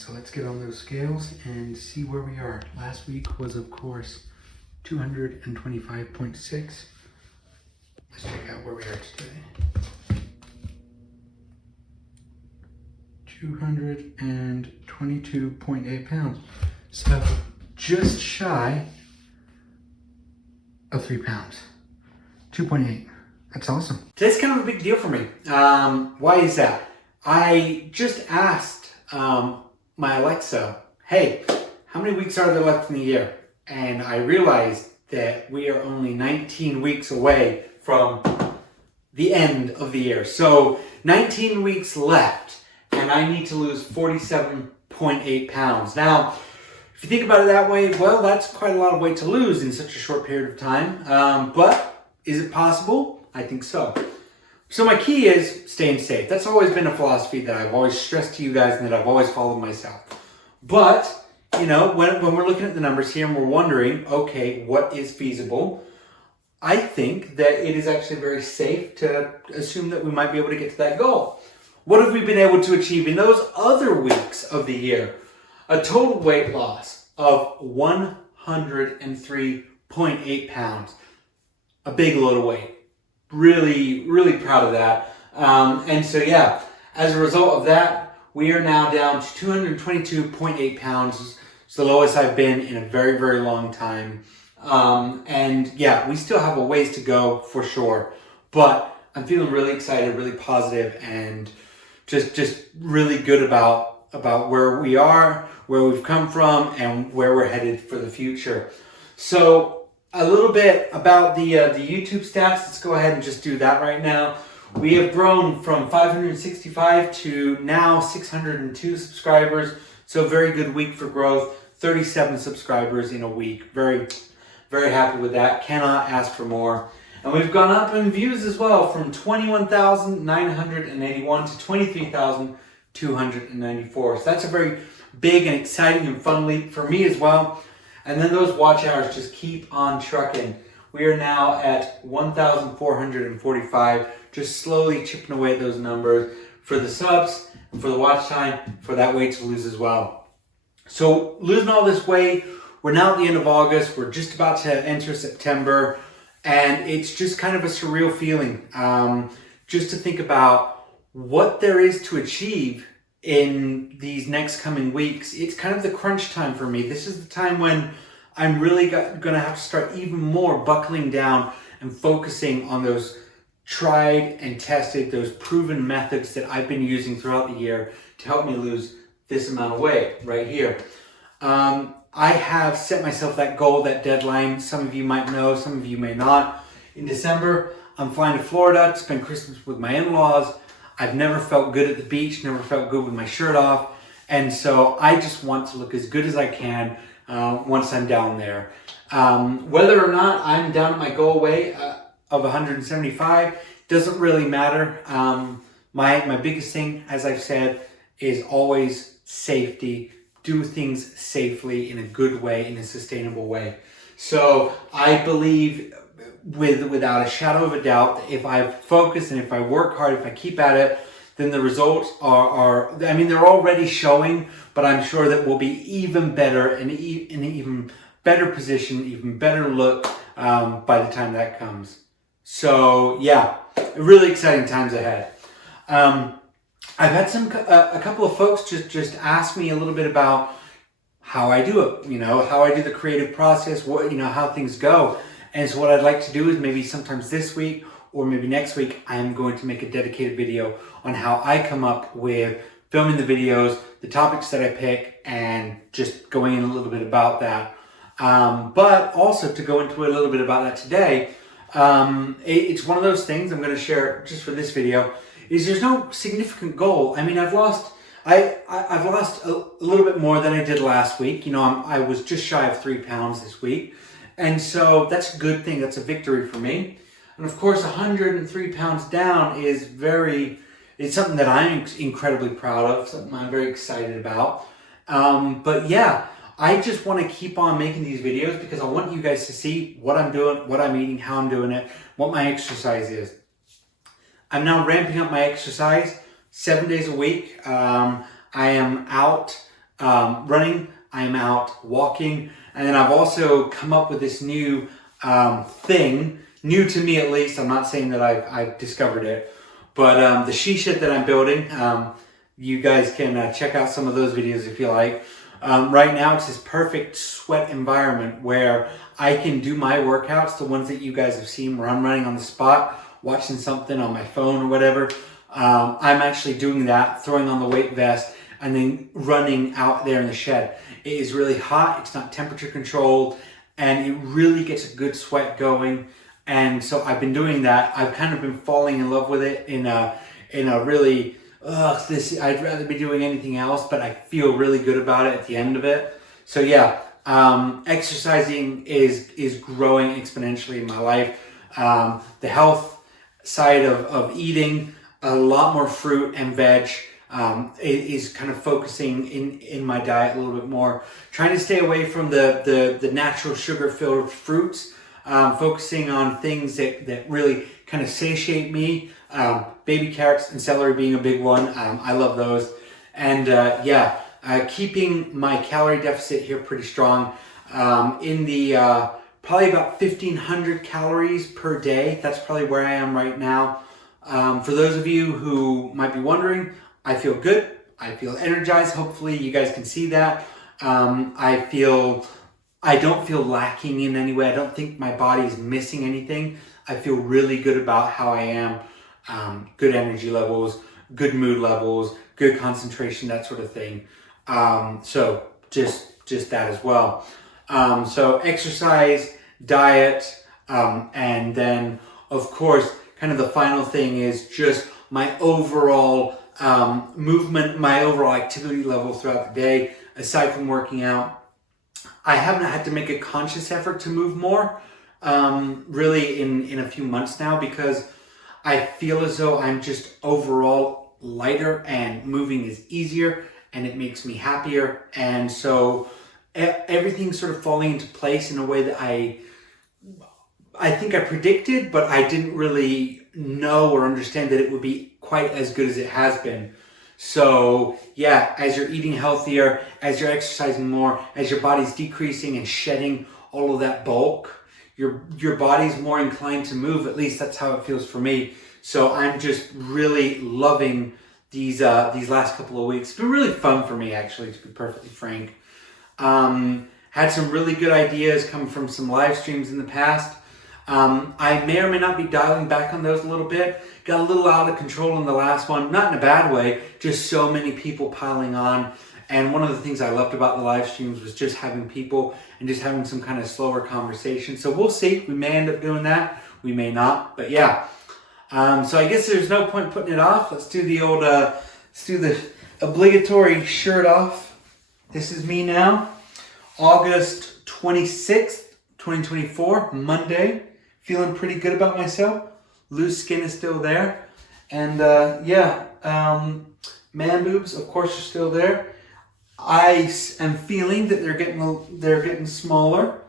so let's get on those scales and see where we are. Last week was, of course, 225.6. Let's check out where we are today. 222.8 pounds. So just shy of 3 pounds. 2.8. That's awesome. Today's kind of a big deal for me. Why is that? I just asked my Alexa, hey, how many weeks are there left in the year? And I realized that we are only 19 weeks away from the end of the year. So 19 weeks left, and I need to lose 47.8 pounds. Now, if you think about it that way, well, that's quite a lot of weight to lose in such a short period of time. But is it possible? I think so. So my key is staying safe. That's always been a philosophy that I've always stressed to you guys and that I've always followed myself. But, you know, when we're looking at the numbers here and we're wondering, okay, what is feasible? I think that it is actually very safe to assume that we might be able to get to that goal. What have we been able to achieve in those other weeks of the year? A total weight loss of 103.8 pounds. A big load of weight. Really, really proud of that. And so, yeah, as a result of that, we are now down to 222.8 pounds. It's the lowest I've been in a very, very long time. And yeah, we still have a ways to go for sure. But I'm feeling really excited, really positive, and just really good about where we are, where we've come from, and where we're headed for the future. So a little bit about the YouTube stats. Let's go ahead and just do that right now. We have grown from 565 to now 602 subscribers. So very good week for growth. 37 subscribers in a week. Very, very happy with that. Cannot ask for more. And we've gone up in views as well from 21,981 to 23,294. So that's a very big and exciting and fun leap for me as well. And then those watch hours just keep on trucking. We are now at 1,445, just slowly chipping away at those numbers for the subs, and for the watch time, for that weight to lose as well. So losing all this weight, we're now at the end of August, we're just about to enter September, and it's just kind of a surreal feeling. Just to think about what there is to achieve in these next coming weeks. It's kind of the crunch time for me. This is the time when I'm really going to have to start even more buckling down and focusing on those tried and tested, those proven methods that I've been using throughout the year to help me lose this amount of weight right here. I have set myself that goal, that deadline. Some of you might know, some of you may not. In December, I'm flying to Florida to spend Christmas with my in-laws. I've never felt good at the beach, never felt good with my shirt off. And so I just want to look as good as I can once I'm down there. Whether or not I'm down at my goal weight of 175 doesn't really matter. My biggest thing, as I've said, is always safety. Do things safely in a good way, in a sustainable way. So I believe without a shadow of a doubt, that if I focus and if I work hard, if I keep at it, then the results are I mean, they're already showing, but I'm sure that we'll be even better and in an even better position, even better look by the time that comes. So yeah, really exciting times ahead. I've had a couple of folks just ask me a little bit about how I do it, how I do the creative process, how things go. And so what I'd like to do is maybe sometimes this week or maybe next week, I am going to make a dedicated video on how I come up with filming the videos, the topics that I pick, and just going in a little bit about that. But also to go into a little bit about that today, it's one of those things I'm going to share just for this video, is there's no significant goal. I mean, I've lost a little bit more than I did last week. I was just shy of 3 pounds this week. And so that's a good thing. That's a victory for me. And of course, 103 pounds down is it's something that I'm incredibly proud of, something I'm very excited about. But yeah, I just want to keep on making these videos because I want you guys to see what I'm doing, what I'm eating, how I'm doing it, what my exercise is. I'm now ramping up my exercise 7 days a week. I am out running, I am out walking, and then I've also come up with this new thing, new to me at least. I'm not saying that I've discovered it, but the she shed that I'm building, you guys can check out some of those videos if you like. Right now it's this perfect sweat environment where I can do my workouts, the ones that you guys have seen where I'm running on the spot, watching something on my phone or whatever. I'm actually doing that, throwing on the weight vest, and then running out there in the shed. It is really hot, it's not temperature controlled, and it really gets a good sweat going. And so I've been doing that. I've kind of been falling in love with it in a really, I'd rather be doing anything else, but I feel really good about it at the end of it. So yeah, exercising is growing exponentially in my life. The health side of eating a lot more fruit and veg is kind of focusing in my diet a little bit more. Trying to stay away from the natural sugar-filled fruits, focusing on things that really kind of satiate me. Baby carrots and celery being a big one. I love those. And keeping my calorie deficit here pretty strong. In the probably about 1,500 calories per day. That's probably where I am right now. For those of you who might be wondering, I feel good. I feel energized. Hopefully you guys can see that. I don't feel lacking in any way. I don't think my body is missing anything. I feel really good about how I am. Good energy levels, good mood levels, good concentration, that sort of thing. So just that as well. So exercise, diet, and then of course, kind of the final thing is just my overall movement, my overall activity level throughout the day. Aside from working out, I haven't had to make a conscious effort to move more, really in a few months now, because I feel as though I'm just overall lighter and moving is easier and it makes me happier. And so everything's sort of falling into place in a way that I think I predicted, but I didn't really know or understand that it would be quite as good as it has been. So yeah, as you're eating healthier, as you're exercising more, as your body's decreasing and shedding all of that bulk, your body's more inclined to move. At least that's how it feels for me. So I'm just really loving these last couple of weeks. It's been really fun for me, actually, to be perfectly frank. Had some really good ideas come from some live streams in the past. I may or may not be dialing back on those a little bit. Got a little out of control in the last one, not in a bad way, just so many people piling on. And one of the things I loved about the live streams was just having people and just having some kind of slower conversation. So we'll see. We may end up doing that. We may not. But yeah. So I guess there's no point putting it off. Let's do the old, let's do the obligatory shirt off. This is me now. August 26th, 2024, Monday. Feeling pretty good about myself. Loose skin is still there. And man boobs, of course, are still there. I am feeling that they're getting smaller.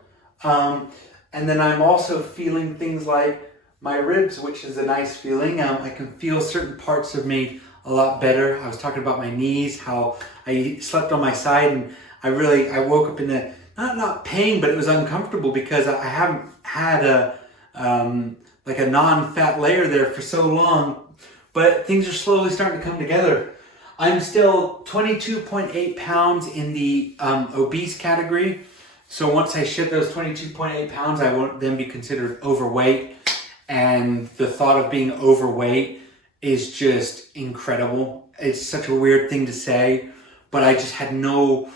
And then I'm also feeling things like my ribs, which is a nice feeling. I can feel certain parts of me a lot better. I was talking about my knees, how I slept on my side, and I woke up in a, not pain, but it was uncomfortable because I haven't had a non-fat layer there for so long, but things are slowly starting to come together. I'm still 22.8 pounds in the obese category. So once I shed those 22.8 pounds, I won't then be considered overweight. And the thought of being overweight is just incredible. It's such a weird thing to say, but I just had no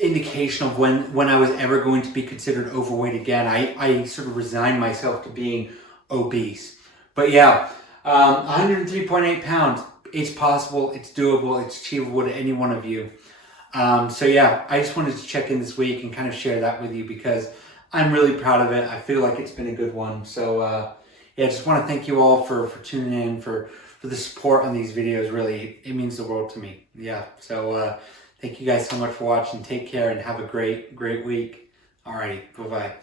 indication of when I was ever going to be considered overweight again. I sort of resigned myself to being obese. But yeah, 103.8 pounds. It's possible, it's doable, it's achievable to any one of you. So yeah, I just wanted to check in this week and kind of share that with you because I'm really proud of it. I feel like it's been a good one. So yeah, just want to thank you all for tuning in, for the support on these videos. Really, it means the world to me. Yeah, so thank you guys so much for watching. Take care and have a great week. Alrighty, bye-bye.